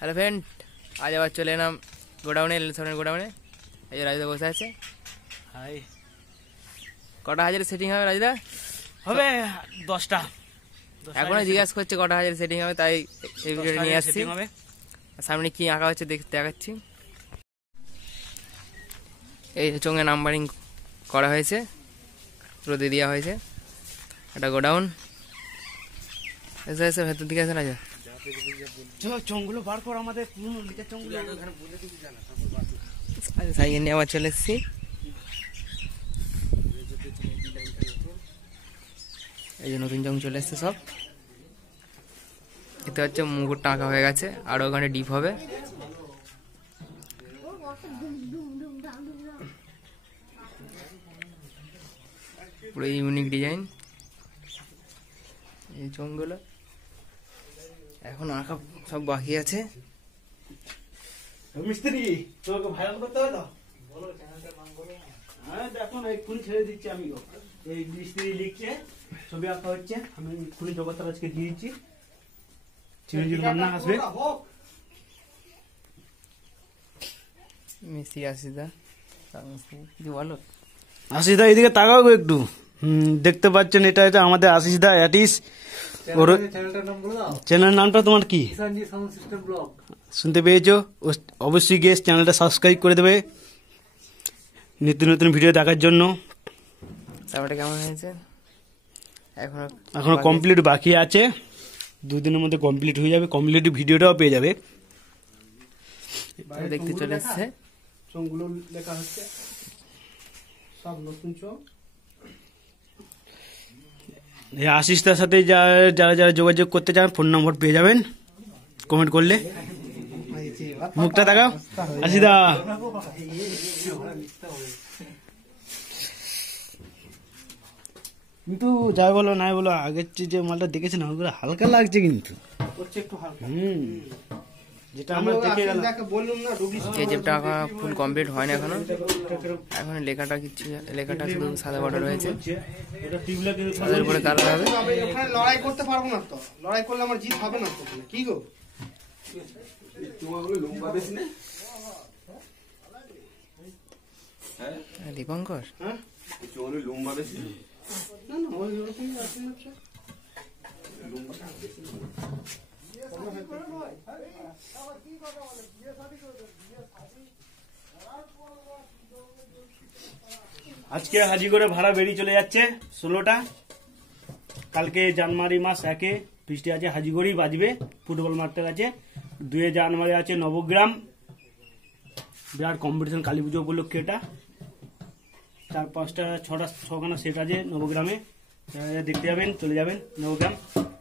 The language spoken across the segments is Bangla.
হ্যালো ফ্রেন্ড, আজ আবার চলে এলাম গোডাউনে, সামনের গোডাউনে। এই যে রাজুদা বসে আছে। হাই, কটা হাজার সেটিং হবে রাজুদা? হবে 10টা। এখনো জিজ্ঞাসা করছে কটা হাজার সেটিং হবে, তাই এই ভিডিওটা নিয়ে আসছি। সামনে কি আঁকা হচ্ছে দেখাচ্ছি। এই চোঙে নাম্বারিং করা হয়েছে, রোদে দেওয়া হয়েছে। একটা গোডাউন। এসে এসে ভেতর দিকে আছে রাজা। চোঙগুলো বার কর, আমাদের সাইকেল নিয়ে আবার চলে এসেছি। এই যে নতুন চোঙ চলে এসছে সব। এতে হচ্ছে মুকুটটা আঁকা হয়ে গেছে, আর ওখানে ডিপ হবে। পুরো ইউনিক ডিজাইন এই চোঙগুলো। এখন আঁকা সব বাকি আছে। মিস্ত্রি তোকে ভাইরাল করতে হবে তো, হ্যাঁ দেখো না, এক্ষুনি ছেড়ে দিচ্ছি আমি। এই মিস্ত্রি লিখছে, ছবি আঁকা হচ্ছে, আমি এক্ষুনি জগৎটা আজকে দিয়ে দিচ্ছি। চিরঞ্জিত রান্না আসবে, মিস্ত্রি আসিদা কিছু বলো। আশিসদা এদিকে তাকাও গো একটু। দেখতে পাচ্ছেন এটা হচ্ছে আমাদের আশিসদা অ্যাটিস। ওর চ্যানেলের নামটা তোমার কি শুনতে পেয়েছো? অবশ্যই গিয়ে চ্যানেলটা সাবস্ক্রাইব করে দেবে নিত্য নতুন ভিডিও দেখার জন্য। তারপরে কেমন হয়েছে? এখনো কমপ্লিট বাকি আছে, 2 দিনের মধ্যে কমপ্লিট হয়ে যাবে। কমপ্লিট ভিডিওটাও পেয়ে যাবে। দেখতে চলে এসছে। চোঙগুলো লেখা হচ্ছে, সব নতুন চোঙ। এই আশিসটার সাথে যারা যারা যোগাযোগ করতে চান, ফোন নম্বর পেয়ে যাবেন কমেন্ট করলে। মুখটা দেখাও আশিদা। কিন্তু যাই বলো নাই বলো, আগের যে মালটা দেখেছেন ওগুলো হালকা লাগছে, কিন্তু যেটা আমরা দেখে গেলাম। কেজিএফটা আঁকা ফুল কমপ্লিট হয় না এখনো। এখন লেখাটা কিছু, লেখাটা শুধু সাদা বর্ডার রয়েছে, সাদার উপরে কালার হবে। ওখানে লড়াই করতে পারবো না তো, লড়াই করলে আমার জিত হবে না তো। কি গো দীপঙ্কর, হ্যাঁ না না ওই রকমই আছে না। আজকে হাজিগড়ে ভাড়া বেরিয়ে চলে যাচ্ছে 16টা। কালকে জানুয়ারি মাস 1 বৃষ্টি আছে, হাজিগড়ি বাজবে ফুটবল মাঠটা আছে। 2 জানুয়ারি আছে নবগ্রাম, বিরাট কম্পিটিশন কালী পুজো উপলক্ষে। এটা 4-5টা 6খানা সেট আছে নবগ্রামে, দেখতে যাবেন, চলে যাবেন নবগ্রাম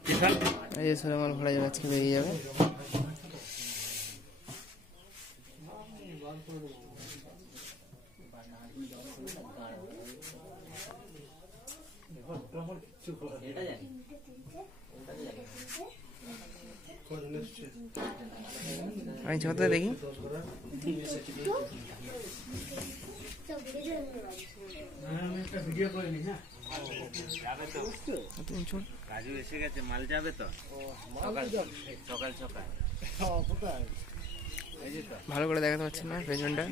স্টেশন। এই যে সোলামাল ভাড়া যাবে, আজকে বেরিয়ে যাবে। আমি ছোট দেখি রাজু এসে গেছে, মাল যাবে তো সকাল সকাল। ভালো করে দেখাতে পারছি না পেছনটা।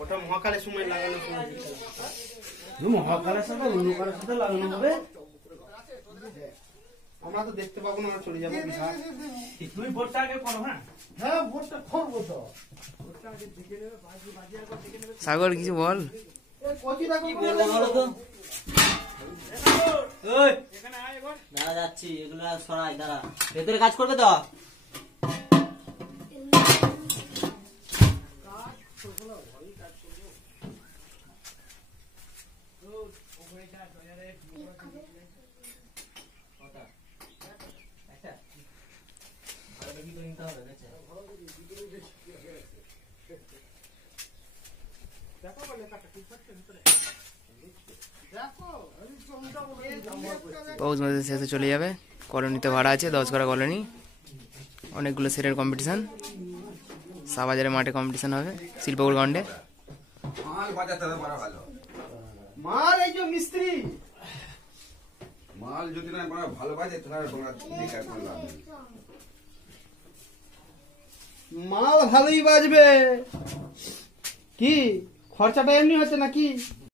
ওটা মহাকালের সময় লাগানো, মহাকালের সাথে অন্য কারোর সাথে লাগানো হবে। আমরা তো দেখতে পাবো না, আমরা চলে যাবো বিহার। তুমি ভোটটা আগে করো। হ্যাঁ ভোটটা করবো তো। সাগর কিছু বল। দাঁড়া যাচ্ছি, এগুলো সরাই, দাঁড়া ভেতরে কাজ করবে তো। পৌষ মাসের শেষে চলে যাবে। কলোনিতে ভাড়া আছে 10 কাঠা কলোনি। অনেকগুলো সেটের কম্পিটিশন। শাহবাজারের মাঠে কম্পিটিশন হবে, শিল্পপুর গ্রাউন্ডে। মাল বাজাতে হবে বড় ভালো। মাল এই যে মিস্ত্রি মাল যদি না বড় ভালো বাজে তাহলে তোমরা বেকার করে লাভ নেই। মাল ভালোই বাজবে, কি খরচাটা এমনি হচ্ছে নাকি?